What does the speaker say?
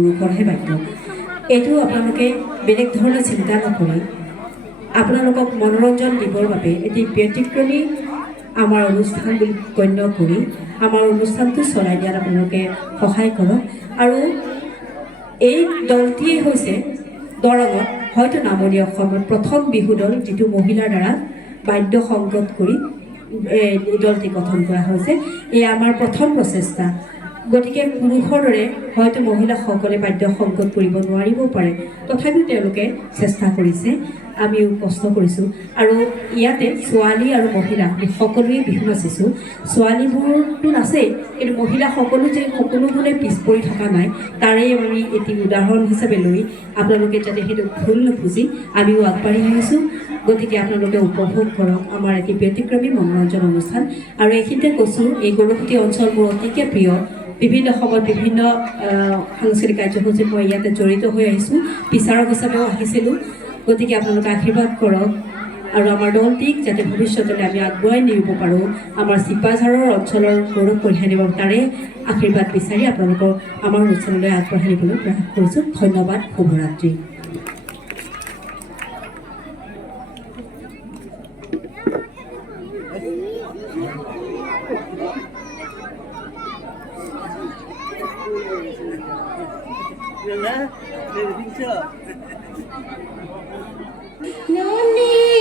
পুৰুষৰহে বাধ্য। এইটো আপোনালোকে বেলেগ ধৰণে চিন্তা নকৰি আপোনালোকক মনোৰঞ্জন দিবৰ বাবে এটি ব্যতিক্ৰমী আমাৰ অনুষ্ঠান বুলি গণ্য কৰি আমাৰ অনুষ্ঠানটো চলাই দিয়াত আপোনালোকে সহায় কৰক। আৰু এই দলটিয়ে হৈছে দৰঙত হয়তো নামনি অসমৰ প্ৰথম বিহু দল, যিটো মহিলাৰ দ্বাৰা বাদ্য সংগত কৰি দলটি গঠন কৰা হৈছে। এয়া আমাৰ প্ৰথম প্ৰচেষ্টা। গতিকে পুৰুষৰ দৰে হয়তো মহিলাসকলে বাদ্য সংগত কৰিব নোৱাৰিবও পাৰে, তথাপিও তেওঁলোকে চেষ্টা কৰিছে, আমিও কষ্ট কৰিছোঁ। আৰু ইয়াতে ছোৱালী আৰু মহিলা সকলোৱে বিহু নাচিছোঁ। ছোৱালীবোৰতো নাচেই, কিন্তু মহিলাসকলো যে সকলো গুণে পিছ পৰি থকা নাই, তাৰেই আমি এটি উদাহৰণ হিচাপে লৈ আপোনালোকে যাতে সেইটো ভুল নুবুজি আমিও আগবাঢ়ি আহিছোঁ। গতিকে আপোনালোকে উপভোগ কৰক আমাৰ এটি ব্যতিক্ৰমী মনোৰঞ্জন অনুষ্ঠান। আৰু এইখিনিতে কৈছোঁ, এই গৰুসুঁতি অঞ্চল মোৰ অতিকে প্ৰিয়। বিভিন্ন সময়ত বিভিন্ন সাংস্কৃতিক কাৰ্যসূচীত মই ইয়াতে জড়িত হৈ আহিছোঁ, বিচাৰক হিচাপেও আহিছিলোঁ। গতিকে আপোনালোকে আশীৰ্বাদ কৰক আৰু আমাৰ দলটিক যাতে ভৱিষ্যতলৈ আমি আগুৱাই নিব পাৰোঁ, আমাৰ চিপাঝাৰৰ অঞ্চলৰ গৌৰৱ কঢ়িয়াই নিব, তাৰে আশীৰ্বাদ বিচাৰি আপোনালোকক আমাৰ অনুষ্ঠানলৈ আগবঢ়াই নিবলৈ প্ৰয়াস কৰিছোঁ। ধন্যবাদ, শুভৰাত্ৰি। No need.